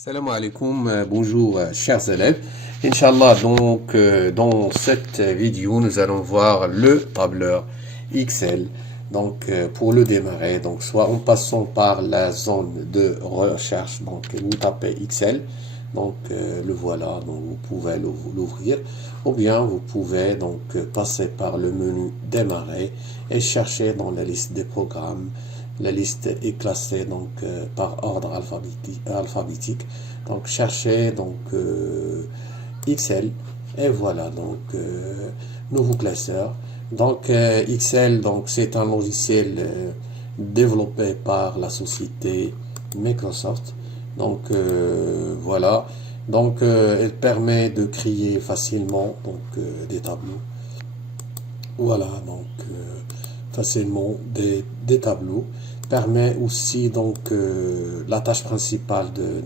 Salam alaikum, bonjour chers élèves. Inch'Allah, donc dans cette vidéo, nous allons voir le tableur Excel. Donc pour le démarrer, donc soit en passant par la zone de recherche, donc vous tapez Excel, donc le voilà, donc vous pouvez l'ouvrir, ou bien vous pouvez donc passer par le menu démarrer et chercher dans la liste des programmes. La liste est classée donc par ordre alphabétique. Donc cherchez donc Excel et voilà donc nouveau classeur. Donc Excel donc c'est un logiciel développé par la société Microsoft. Donc voilà. Donc elle permet de créer facilement donc des tableaux. Voilà donc facilement des tableaux. Permet aussi donc la tâche principale de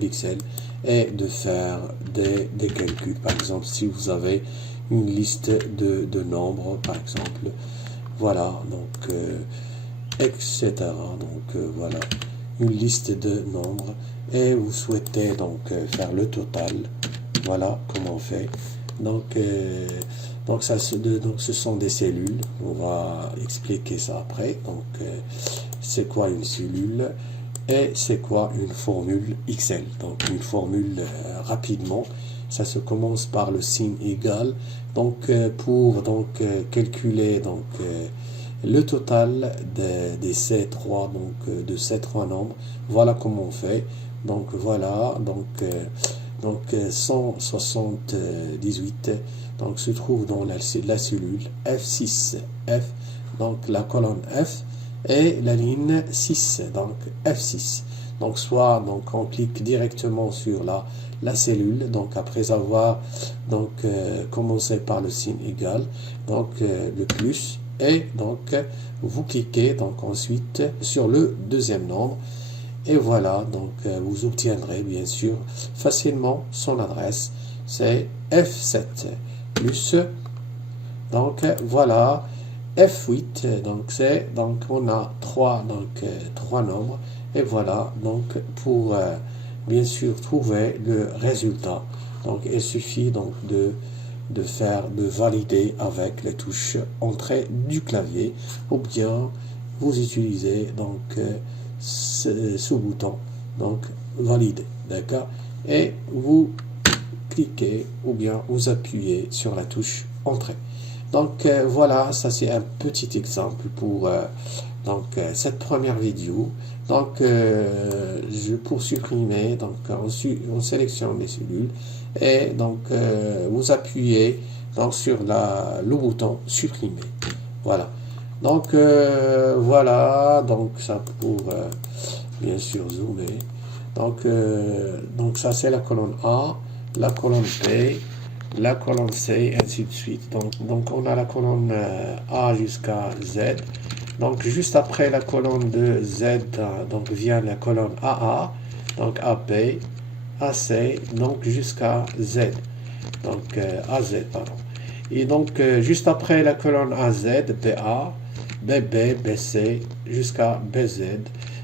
l'Excel est de faire des calculs. Par exemple, si vous avez une liste de nombres, par exemple, voilà, donc etc. Donc voilà, une liste de nombres et vous souhaitez donc faire le total. Voilà comment on fait. Donc, donc ce sont des cellules. On va expliquer ça après. Donc, c'est quoi une cellule et c'est quoi une formule Excel. Donc, une formule rapidement. Ça se commence par le signe égal. Donc, pour calculer le total de ces trois de ces trois nombres. Voilà comment on fait. Donc voilà. Donc 178 donc, se trouve dans la cellule F6. F, donc la colonne F et la ligne 6, donc F6. Donc soit donc on clique directement sur la cellule, donc après avoir donc commencé par le signe égal, donc le plus, et donc vous cliquez donc ensuite sur le deuxième nombre. Et voilà, donc vous obtiendrez bien sûr facilement son adresse. C'est F7 plus, donc voilà, F8. Donc on a trois nombres. Et voilà, donc pour bien sûr trouver le résultat. Donc il suffit donc de valider avec les touches entrée du clavier, ou bien vous utilisez donc ce bouton, donc valider, d'accord, et vous cliquez ou bien vous appuyez sur la touche entrée. Donc voilà, ça c'est un petit exemple pour cette première vidéo. Donc pour supprimer, donc on sélectionne les cellules et donc vous appuyez donc sur le bouton supprimer. Voilà. Donc voilà, donc ça pour bien sûr zoomer. Donc ça c'est la colonne A, la colonne B, la colonne C, ainsi de suite. Donc on a la colonne A jusqu'à Z. Donc juste après la colonne de Z, donc vient la colonne AA, donc AB, AC, donc jusqu'à Z. Donc AZ, pardon. Et donc juste après la colonne AZ, BA, BB, BC jusqu'à BZ.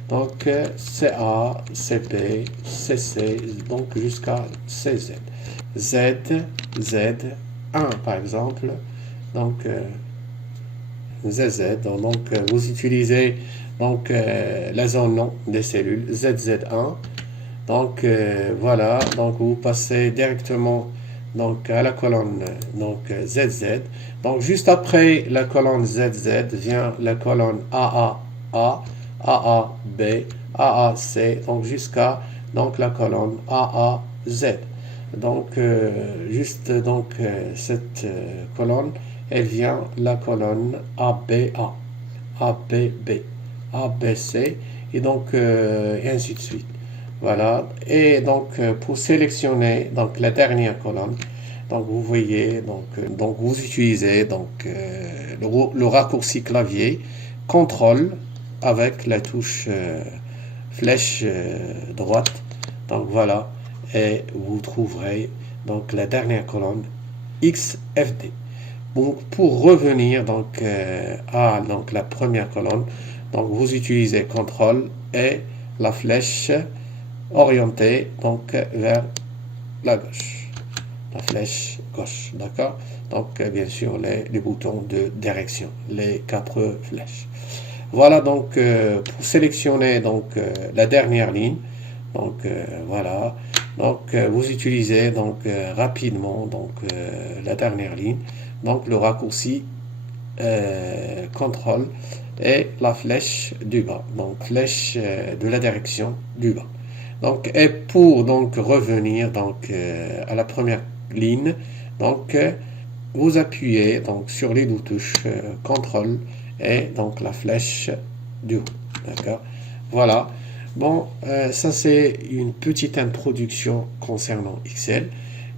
Donc CA, CB, CC, donc jusqu'à CZ. Z, Z1 par exemple. Donc ZZ. Donc vous utilisez donc la zone nom des cellules ZZ1. Donc voilà. Donc vous passez directement donc à la colonne donc ZZ. Donc juste après la colonne ZZ vient la colonne AAA, AAB, AAC, donc jusqu'à donc la colonne AAZ. Donc juste donc cette colonne, elle vient la colonne ABA, ABB, ABC et donc et ainsi de suite. Voilà. Et donc pour sélectionner donc la dernière colonne, donc vous voyez donc vous utilisez donc le raccourci clavier contrôle avec la touche flèche droite. Donc voilà, et vous trouverez donc la dernière colonne XFD. Bon, pour revenir donc à donc la première colonne, donc vous utilisez contrôle et la flèche orienter donc vers la gauche, la flèche gauche, d'accord. Donc bien sûr les boutons de direction, les 4 flèches. Voilà donc pour sélectionner donc la dernière ligne. Donc voilà. Donc vous utilisez donc rapidement donc la dernière ligne. Donc le raccourci contrôle et la flèche du bas. Donc flèche de la direction du bas. Donc et pour donc revenir donc à la première ligne. Donc vous appuyez donc sur les 2 touches contrôle et donc la flèche du haut, d'accord. Voilà. Bon, ça c'est une petite introduction concernant Excel.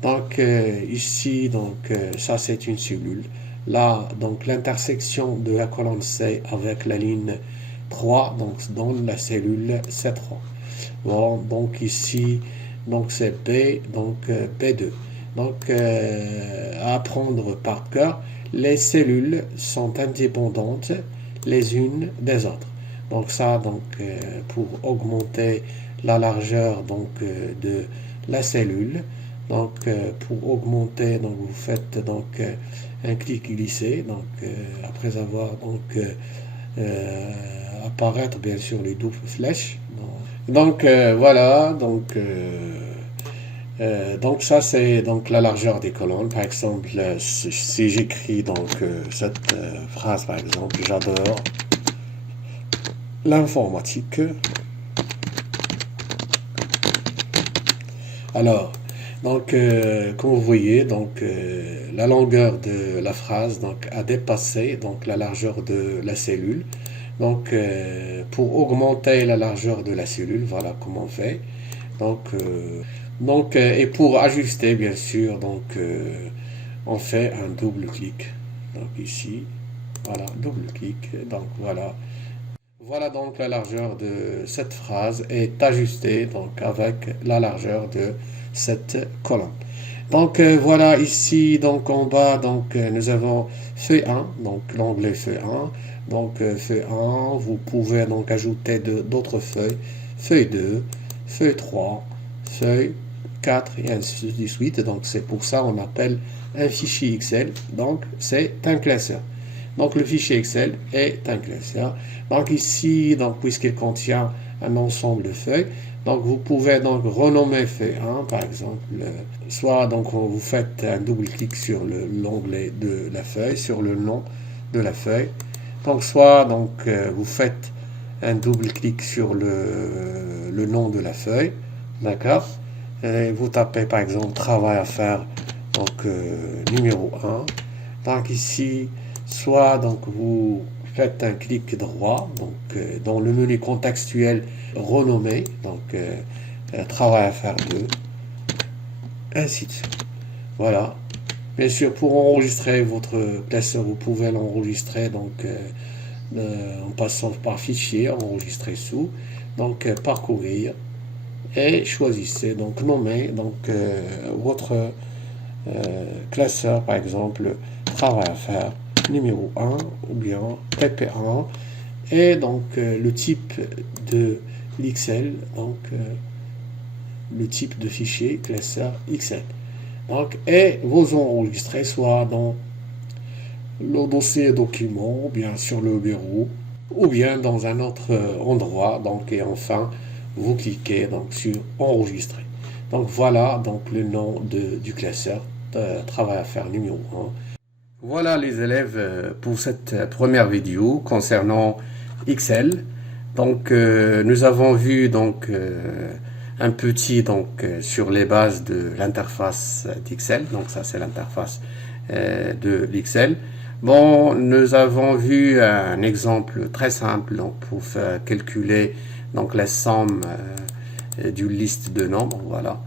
Donc ici donc ça c'est une cellule. Là donc l'intersection de la colonne C avec la ligne 3 donc dans la cellule C3. Bon, donc ici donc c'est B donc B2. Donc à apprendre par cœur, les cellules sont indépendantes les unes des autres. Donc ça donc pour augmenter la largeur donc de la cellule. Donc pour augmenter donc vous faites donc un clic glissé donc après avoir donc apparaître bien sûr les 2 flèches. Donc voilà donc ça c'est donc la largeur des colonnes. Par exemple si j'écris donc cette phrase par exemple, j'adore l'informatique. Alors donc comme vous voyez donc la longueur de la phrase donc a dépassé donc la largeur de la cellule. Donc pour augmenter la largeur de la cellule, voilà comment on fait. Donc et pour ajuster bien sûr donc on fait un double clic. Donc ici voilà, double clic. Donc voilà donc la largeur de cette phrase est ajustée donc avec la largeur de cette colonne. Donc voilà ici donc en bas donc nous avons feuille 1 donc l'onglet feuille 1. Donc feuille 1, vous pouvez donc ajouter d'autres feuilles, feuille 2, feuille 3, feuille 4 et ainsi de suite. Donc c'est pour ça on appelle un fichier Excel. Donc c'est un classeur. Donc le fichier Excel est un classeur. Donc ici, donc puisqu'il contient un ensemble de feuilles, donc vous pouvez donc renommer feuille 1 par exemple, soit donc vous faites un double clic sur l'onglet de la feuille, sur le nom de la feuille. Donc soit donc vous faites un double clic sur le nom de la feuille, d'accord, et vous tapez par exemple travail à faire donc numéro 1. Donc ici soit donc vous faites un clic droit donc dans le menu contextuel renommé donc travail à faire 2, ainsi de suite. Voilà. Bien sûr, pour enregistrer votre classeur, vous pouvez l'enregistrer donc en passant par fichier, enregistrer sous, donc parcourir et choisissez donc nommer donc votre classeur par exemple travail à faire numéro 1 ou bien PP1 et donc le type de l'Excel donc le type de fichier classeur Excel. Donc, et vous enregistrez soit dans le dossier document, ou bien sur le bureau, ou bien dans un autre endroit. Donc, et enfin, vous cliquez donc sur enregistrer. Donc voilà donc le nom du classeur travail à faire numéro 1. Voilà les élèves pour cette première vidéo concernant Excel. Donc nous avons vu donc un petit donc sur les bases de l'interface d'Excel. Donc ça c'est l'interface de l'Excel. Bon, nous avons vu un exemple très simple donc pour faire calculer donc la somme d'une liste de nombres. Voilà.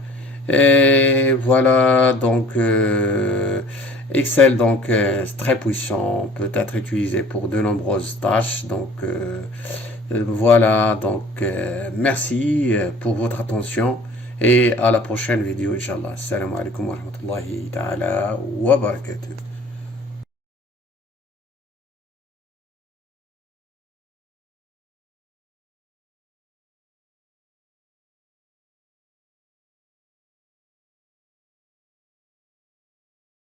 Et voilà donc Excel donc c'est très puissant, peut être utilisé pour de nombreuses tâches. Donc voilà, donc merci pour votre attention et à la prochaine vidéo, Inch'Allah. Assalamu alaikum wa rahmatullahi ta'ala wa barakatuh.